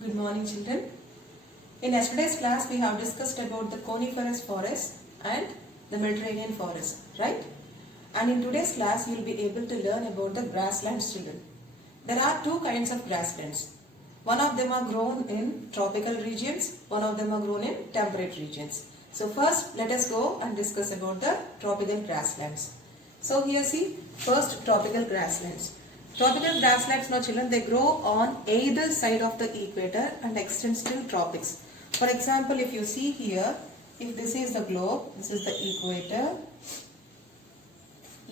Good morning, children. In yesterday's class, we have discussed about the coniferous forest and the Mediterranean forest, right? And in today's class, you will be able to learn about the grasslands, children. There are two kinds of grasslands. One of them are grown in tropical regions, one of them are grown in temperate regions. So first, let us go and discuss about the tropical grasslands. So here see, first tropical grasslands. Tropical grasslands, now children, they grow on either side of the equator and extends till tropics. For example, if you see here, if this is the globe, this is the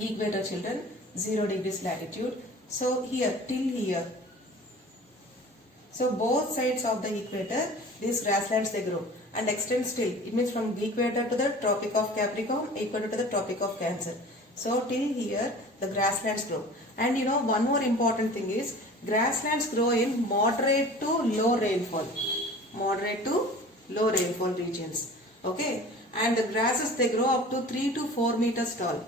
equator children, 0 degrees latitude. So here, till here. So both sides of the equator, these grasslands they grow and extend still. It means from the equator to the Tropic of Capricorn, equator to the Tropic of Cancer. So till here, the grasslands grow. And you know, one more important thing is, grasslands grow in moderate to low rainfall. Moderate to low rainfall regions. Okay. And the grasses, they grow up to 3 to 4 meters tall.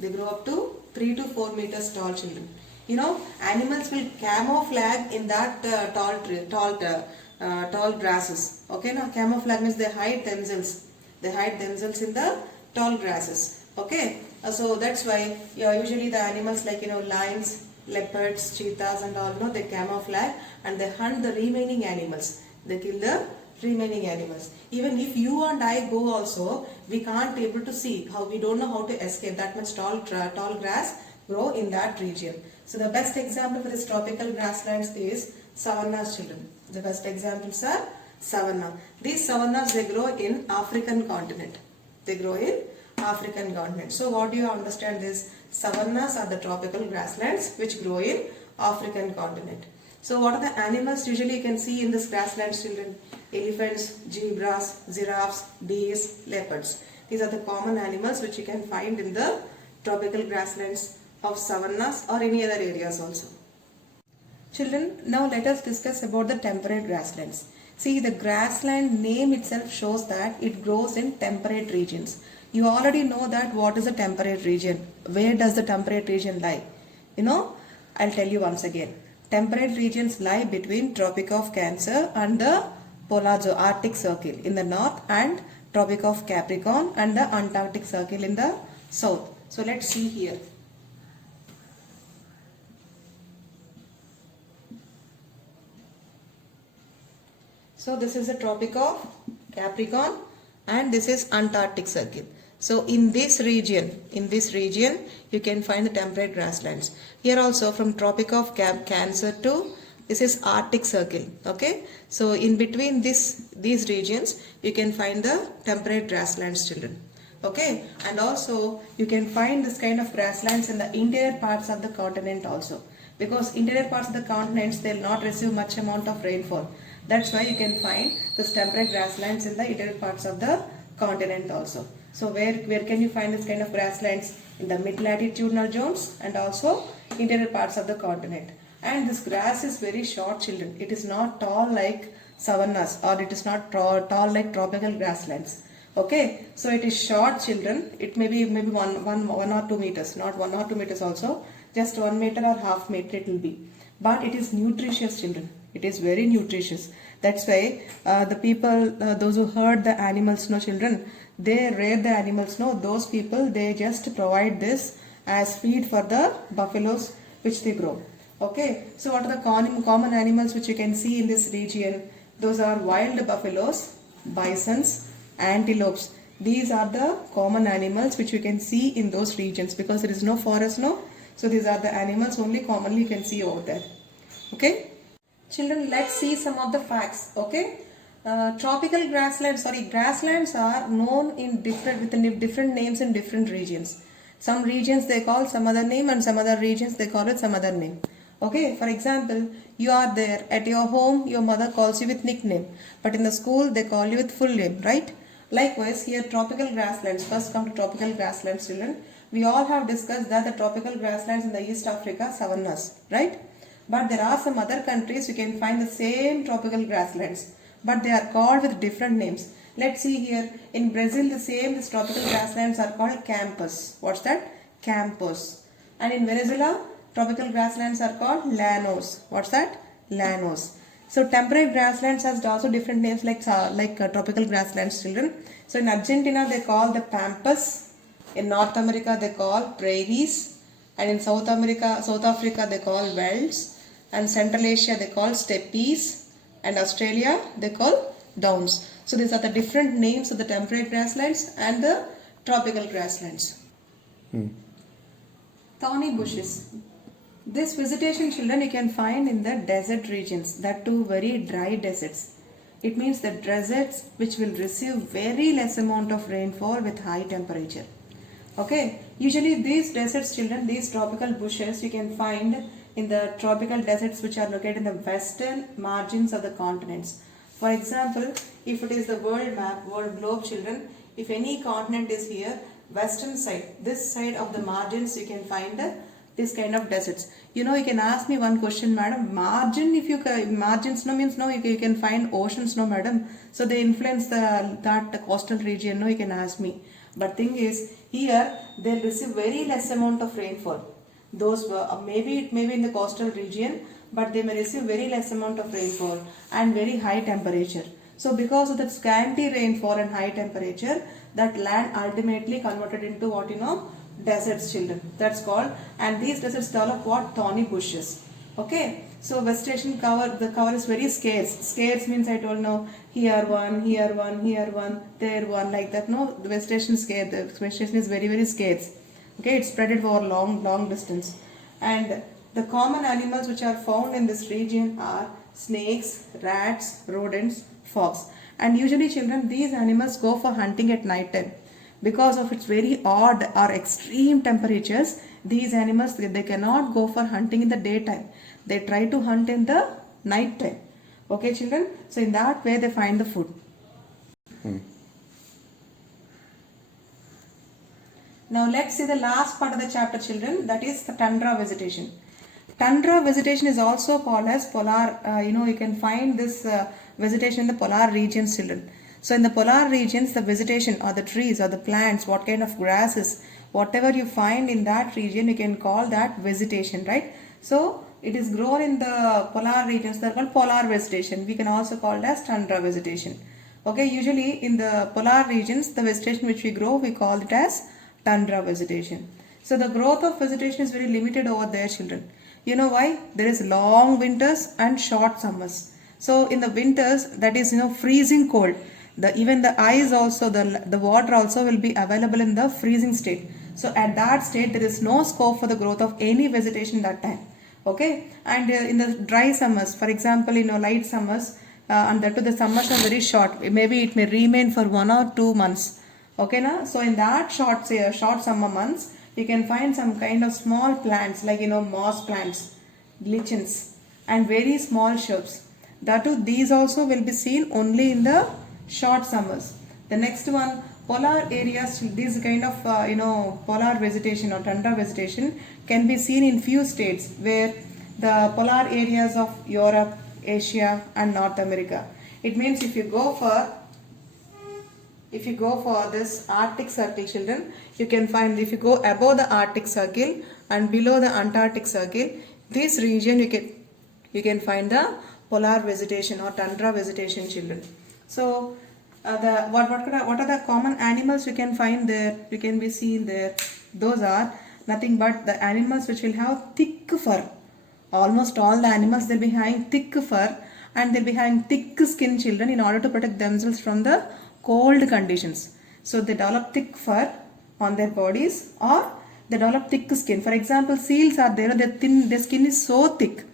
They grow up to 3 to 4 meters tall, children. You know, animals will camouflage in that tall grasses. Okay, now camouflage means they hide themselves. They hide themselves in the tall grasses. Okay, so that's why usually the animals like lions, leopards, cheetahs and all, they camouflage and they hunt the remaining animals. They kill the remaining animals. Even if you and I go also, we can't be able to see how, we don't know how to escape. That much tall grass grow in that region. So the best example for this tropical grasslands is savannas, children. The best examples are savanna. These savannas, they grow in African continent. They grow in African continent. So what do you understand this? Savannas are the tropical grasslands which grow in African continent. So what are the animals usually you can see in this grasslands, children? Elephants, zebras, giraffes, deers, leopards. These are the common animals which you can find in the tropical grasslands of savannas or any other areas also. Children, now let us discuss about the temperate grasslands. See, the grassland name itself shows that it grows in temperate regions. You already know that what is a temperate region. Where does the temperate region lie? I'll tell you once again. Temperate regions lie between Tropic of Cancer and the Polar Arctic Circle in the north and Tropic of Capricorn and the Antarctic Circle in the south. So let's see here. So this is the Tropic of Capricorn and this is Antarctic Circle. So in this region, you can find the temperate grasslands. Here also from Tropic of Cancer to this is Arctic Circle. Okay. So in between these regions, you can find the temperate grasslands, children. Okay. And also you can find this kind of grasslands in the interior parts of the continent also. Because interior parts of the continents, they will not receive much amount of rainfall. That's why you can find this temperate grasslands in the interior parts of the continent also. So where can you find this kind of grasslands? In the mid-latitudinal zones and also interior parts of the continent. And this grass is very short, children. It is not tall like savannas or it is not tall like tropical grasslands. Okay, so it is short, children. It may be one or 2 meters, not 1 or 2 meters also. Just 1 meter or half meter it will be. But it is nutritious, children. It is very nutritious. That's why the people, those who herd the animals, children, they rear the animals, those people, they just provide this as feed for the buffaloes which they grow. Okay, so what are the common animals which you can see in this region? Those are wild buffaloes, bisons, antelopes. These are the common animals which you can see in those regions because there is no forest, So these are the animals only commonly you can see over there. Okay. Children, let's see some of the facts. Okay. Tropical grasslands, grasslands are known in different names in different regions. Some regions they call some other name and some other regions they call it some other name. Okay, for example, you are there at your home, your mother calls you with nickname, but in the school they call you with full name, right? Likewise, here tropical grasslands, first come to tropical grasslands, children. We all have discussed that the tropical grasslands in the East Africa, savannas, right? But there are some other countries you can find the same tropical grasslands, but they are called with different names. Let's see here, in Brazil these tropical grasslands are called campos. What's that? Campos. And in Venezuela, tropical grasslands are called llanos. What's that? Llanos. So temperate grasslands has also different names like tropical grasslands, children. So in Argentina they call the pampas, in North America they call prairies, and in South Africa they call velds, and Central Asia they call steppes, and Australia they call downs. So these are the different names of the temperate grasslands and the tropical grasslands. Thorny bushes. This vegetation, children, you can find in the desert regions, that too very dry deserts. It means the deserts which will receive very less amount of rainfall with high temperature. Okay, usually these deserts, children, these tropical bushes you can find in the tropical deserts which are located in the western margins of the continents. For example, if it is the world map, world globe, children, if any continent is here, western side, this side of the margins you can find this kind of deserts. You know, you can ask me one question, madam. Margin, if you margins, no means no, you can find oceans, no, madam. So they influence that coastal region, no, you can ask me. But thing is, here they receive very less amount of rainfall. Those maybe it may be in the coastal region, but they may receive very less amount of rainfall and very high temperature. So because of that scanty rainfall and high temperature, that land ultimately converted into what you know, deserts, children. That's called, and these deserts develop what? Thorny bushes. Okay, so vegetation cover, the cover is very scarce. Scarce means I told no, here one, here one, here one, there one, like that. No, the vegetation is scarce. The vegetation is very very scarce. Okay, it's spread over long distance. And the common animals which are found in this region are snakes, rats, rodents, fox. And usually, children, these animals go for hunting at night time. Because of its very odd or extreme temperatures, these animals they cannot go for hunting in the daytime. They try to hunt in the night time. Okay, children? So in that way they find the food. Now let's see the last part of the chapter, children, that is the tundra vegetation. Tundra vegetation is also called as polar, you can find this vegetation in the polar regions, children. So in the polar regions, the vegetation or the trees or the plants, what kind of grasses, whatever you find in that region, you can call that vegetation, right? So it is grown in the polar regions, they are called polar vegetation. We can also call it as tundra vegetation. Okay, usually in the polar regions, the vegetation which we grow, we call it as tundra vegetation. So the growth of vegetation is very limited over there, children. You know why? There is long winters and short summers. So in the winters, that is freezing cold. Even the ice also, the water also will be available in the freezing state. So at that state, there is no scope for the growth of any vegetation that time. Okay, and in the dry summers, for example, light summers, and that too the summers are very short. Maybe it may remain for 1 or 2 months. Okay, na? So in that short summer months, you can find some kind of small plants like moss plants, lichens, and very small shrubs. That too, these also will be seen only in the short summers. The next one, polar areas, these kind of polar vegetation or tundra vegetation can be seen in few states where the polar areas of Europe, Asia and North America. It means if you go for this Arctic Circle, children, you can find, if you go above the Arctic Circle and below the Antarctic Circle, this region you can find the polar vegetation or tundra vegetation, children. So what are the common animals you can find there, you can be seen there? Those are nothing but the animals which will have thick fur. Almost all the animals, they'll be having thick fur and they'll be having thick skin, children, in order to protect themselves from the cold conditions. So they develop thick fur on their bodies or they develop thick skin. For example, seals are there, their skin is so thick.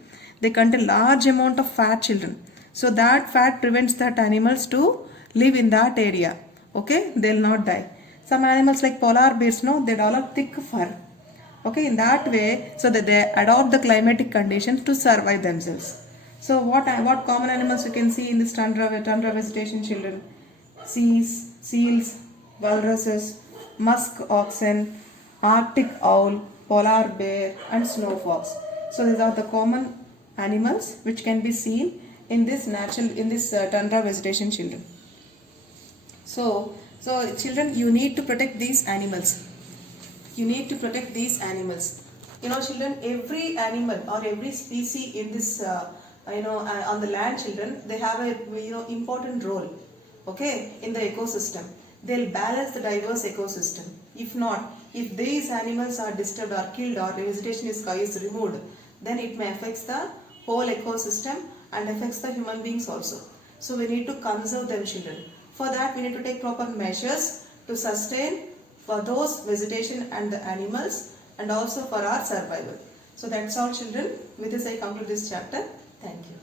They contain large amount of fat, children. So that fat prevents that animals to live in that area. Okay, they'll not die. Some animals like polar bears, they develop thick fur. Okay, in that way, so that they adopt the climatic conditions to survive themselves. So what common animals you can see in this tundra vegetation, children? Seals, walruses, musk oxen, Arctic owl, polar bear and snow fox. So these are the common animals which can be seen in this tundra vegetation, children. So children, you need to protect these animals. Children, every animal or every species in this on the land, children, they have a important role, okay, in the ecosystem. They'll balance the diverse ecosystem. If not, if these animals are disturbed or killed or vegetation is removed, then it may affect the whole ecosystem and affects the human beings also. So we need to conserve them, children. For that, we need to take proper measures to sustain for those vegetation and the animals, and also for our survival. So that's all, children. With this I conclude this chapter. Thank you.